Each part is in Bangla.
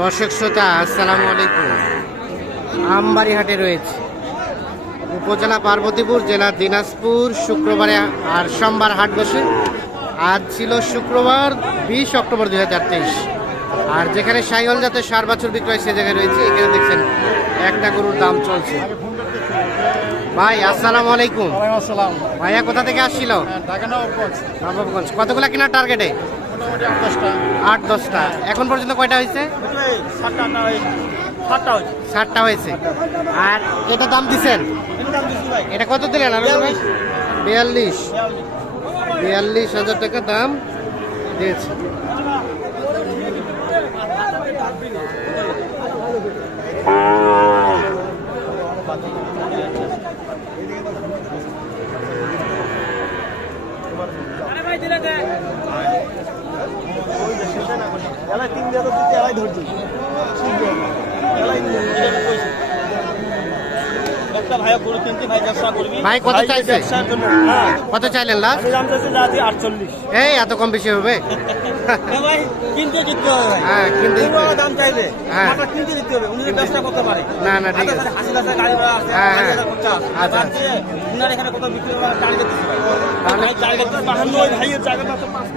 দর্শক শ্রোতা আসসালামু আলাইকুম। আমবাড়ি হাটে রয়েছে, উপজেলা পার্বতীপুর, জেলা দিনাজপুর। শুক্রবারে আর সোমবার হাট বসে। আজ ছিল শুক্রবার 20 অক্টোবর 2023। আর যেখানে সাইহল জাতের সার বাছুর বিক্রয় সে জায়গায় রয়েছে। এখানে দেখছেন একটা গরুর দাম চলছে। ভাই আসসালামু আলাইকুম। ভাইয়া কোথা থেকে আসছিল? নবাবগঞ্জ। কতগুলা কেনার টার্গেটে? 8-10টা। এখন পর্যন্ত কয়টা হয়েছে? 7টা হয়েছে। আর এটা দাম দিচ্ছেন? এটা কত দিলেন? আর 42,000 টাকা দাম দিয়েছে। ভাই কত চাইছে? কত চাইলেন লাস্ট? এই এত কম বেশি হবে? হ্যাঁ কিন্তু না না ঠিক আছে।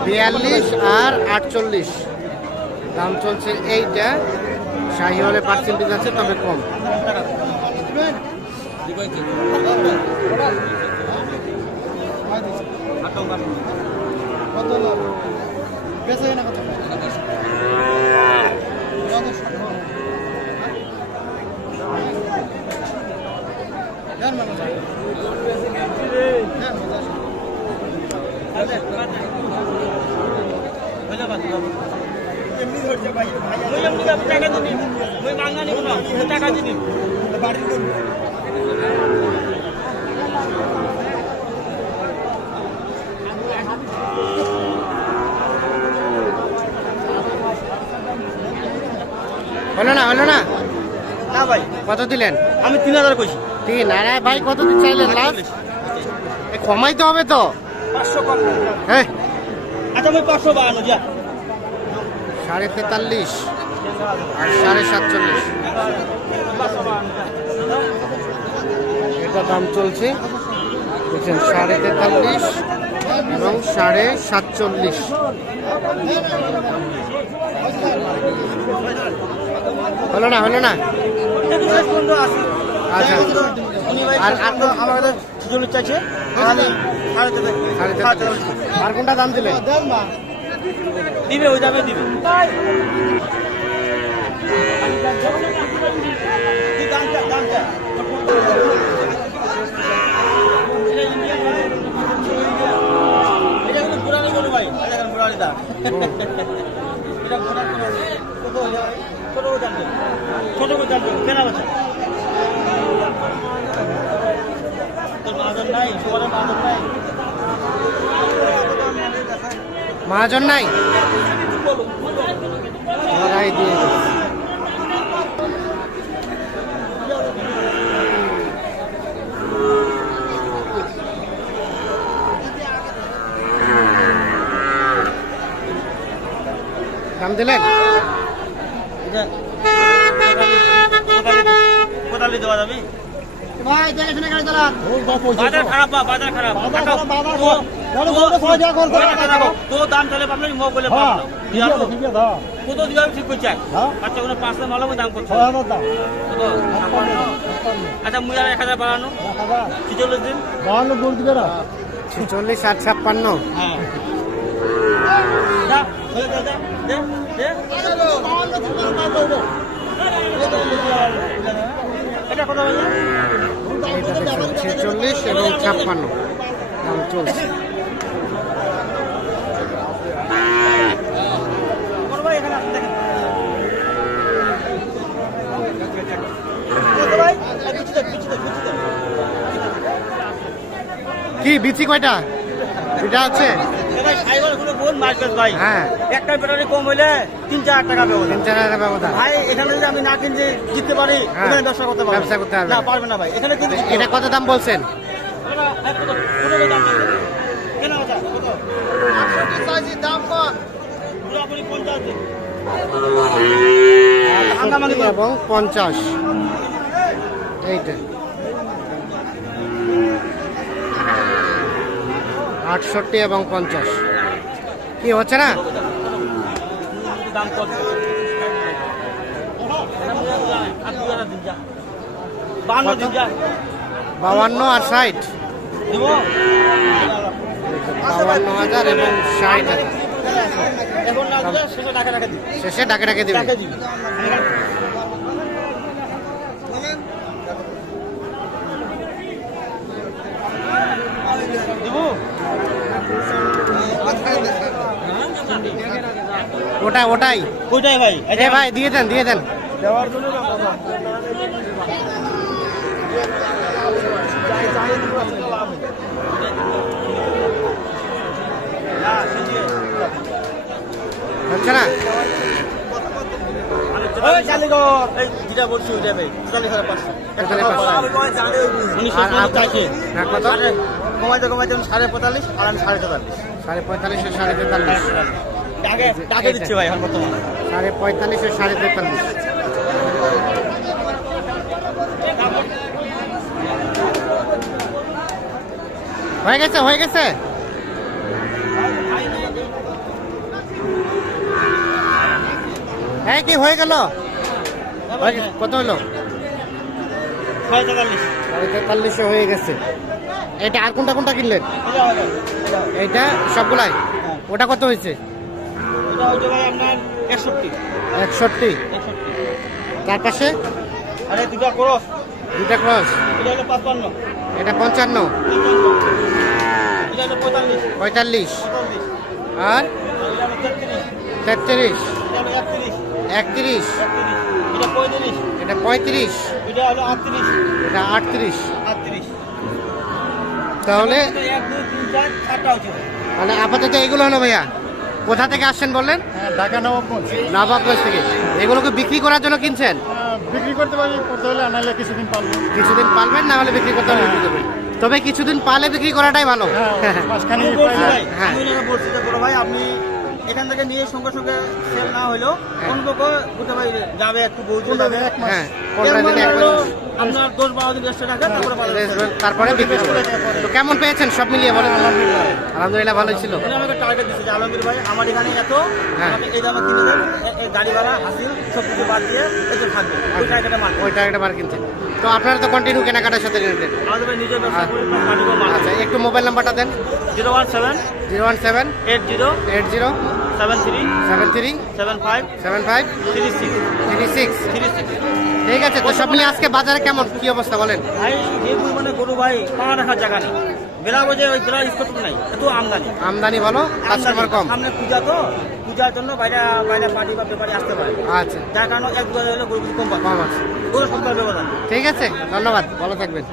42 আর 48 দাম চলছে। এইটা শাহিওয়ালের পার্সেন্টেজ আছে, তবে কম। হলো না না ভাই, কত দিলেন? আমি 3000 কইছি। 3। আরে ভাই কত দিন চাইলেন লাস্ট? কমাইতে হবে তো। 500 কম। হ্যাঁ আচ্ছা আমি 552 যা। 43.5 আর 47.5 এটা দাম চলছে। দেখছেন 43.5 এবং 47.5। হলো না আচ্ছা। আর আমাদের 46 চাইছে। আর কোনটা দাম দিলে? দিবে ওই দামে দিবে। মহাজন নাই দিয়ে দাম দিলেন? কোথালি দেওয়া যাবে ভাই? দেখে শুনে গাড়ি চালান। বাজার খারাপ, বাজার খারাপ। তো দাম চলে পাবনা মো বলে পাবনা কত দিবা ঠিক কইছে। আচ্ছা কোনো 5 মাল দাম কত? 6000 দাম। আচ্ছা মুই আর 1000 বাড়ানো 46 দিন 52 বল দিবে না। 46 আর 56। হ্যাঁ দা দে এটা কত হবে? 46 এবং 56 দাম চলছে। কি বিচি কয়টা? এটা আছে হ্যাঁ, একটা ব্যাটারি কম হইলে 3-4 টাকা ব্যবধান। 3-4 টাকা ব্যবধান। ভাই এখানে যদি আমি না কিনতে জিততে পারি, এখানে ব্যবসা করতে পারবো। ব্যবসা করতে হবে না, পারবে না ভাই। এখানে কিন্তু এটা কত দাম বলছেন? দাম কম পুরোপুরি 50 দিন। 68 এবং 50। এইটা 68 এবং 50। কি হচ্ছে না? দাম কত? 52 দিন যা। 52 আর 60। দিব 52,000 এবং 60,000। এখন না দিলে শেষে টাকা দিবি। শেষে ডাকে ডাকে দিবে। টাকা দিবি। দিব ওটাই ওইটাই ভাই। এ ভাই দিয়ে দেন দেওয়ার জন্য না কথা। হচ্ছে না? এই যেটা বলছি ওইটা ভাই 45,500 আর চাইছে হ্যাঁ, কত? কমাইতে 45.5 আর আমি 44.5 45 আর 43। টাকা দিচ্ছে ভাই এখন বর্তমানে 45 আর 43। হয়ে গেছে এই কি হয়ে গেল? কত হলো? 43 হয়ে গেছে। এটা আর কোনটা কিনলেন? এইটা সবগুলাই। ওটা কত হয়েছে? এটা হচ্ছে ভাই আপনার 61 তার পাশে আরে দুটা ক্রস দুটা ক্রস। এটা হলো 55 এটা 55, এটা হলো 45 আর এটা হলো 33 33, এটা হলো 31, এটা 35 এটা 35, এটা হলো 38 এটা 38। তাহলে 1 2 3 4 8টা হচ্ছে মানে আপাতত এগুলো হলো ভাইয়া। কোথা থেকে আসছেন বললেন? ঢাকা নবাবগঞ্জ। নবাবগঞ্জ থেকে। এগুলোকে বিক্রি করার জন্য কিনছেন? বিক্রি করতে হলে আনালে কিছুদিন পারবো। কিছুদিন পালবেন, না হলে বিক্রি করতে হলে বিক্রি করবেন। তবে কিছুদিন পালে বিক্রি করাটাই ভালো। মাঝখানে আমি বলছি ভাই, হ্যাঁ। আমি ওনাকে বলছি যে বড় ভাই আপনি এখান থেকে নিয়ে সঙ্গে সঙ্গে সেল না হলেও কোন পক্ষে গোটা ভাই যাবে একটু বৌদি যাবে হ্যাঁ, 15 দিনে এক হলো মাস। আপনার 10-12 দিন রেস্টে রাখেন তারপরে তারপরে বিক্রি করবেন। তো কেমন পেয়েছেন সব মিলিয়ে বলেন? আলহামদুলিল্লাহ ভালোই ছিল। উনি আমাকে টার্গেট দিচ্ছে যে আলমগীর ভাই আমার এখানে এত হ্যাঁ। আমাকে এই দামে কিনে দেন, এই গাড়ি ভাড়া হাসিল সব কিছু বাদ দিয়ে এতে থাকবে ওই টার্গেটে মাল ওই টাকাটা বার কিনছেন। তো আপনারা তো কন্টিনিউ কেনাকাটার সাথে রিলেটেড। আমাদের ভাই নিজের ব্যবসা করি মালিক মাল আচ্ছা, একটু মোবাইল নাম্বারটা দেন। 017 017 80 80 73 73 75 75 36 36। 36 ঠিক আছে, তো সব মিলিয়ে আজকে বাজারে কেমন কি অবস্থা বলেন? ভাই যে পরিমাণে গরু ভাই পা রাখার জায়গা নেই, বেলা বোঝে ওই বেলা স্কট নাই, এত আমদানি আমদানি ভালো, কাস্টমার কম। সামনে পূজা তো পূজার জন্য বাইরে বাইরে পার্টি বা ব্যাপারী আসতে পারে, আচ্ছা, যার কারণে এক দুবার হলে গরু কম পাবে, কম আছে। গরু সপ্তাহ ব্যবধান। ঠিক আছে, ধন্যবাদ, ভালো থাকবেন।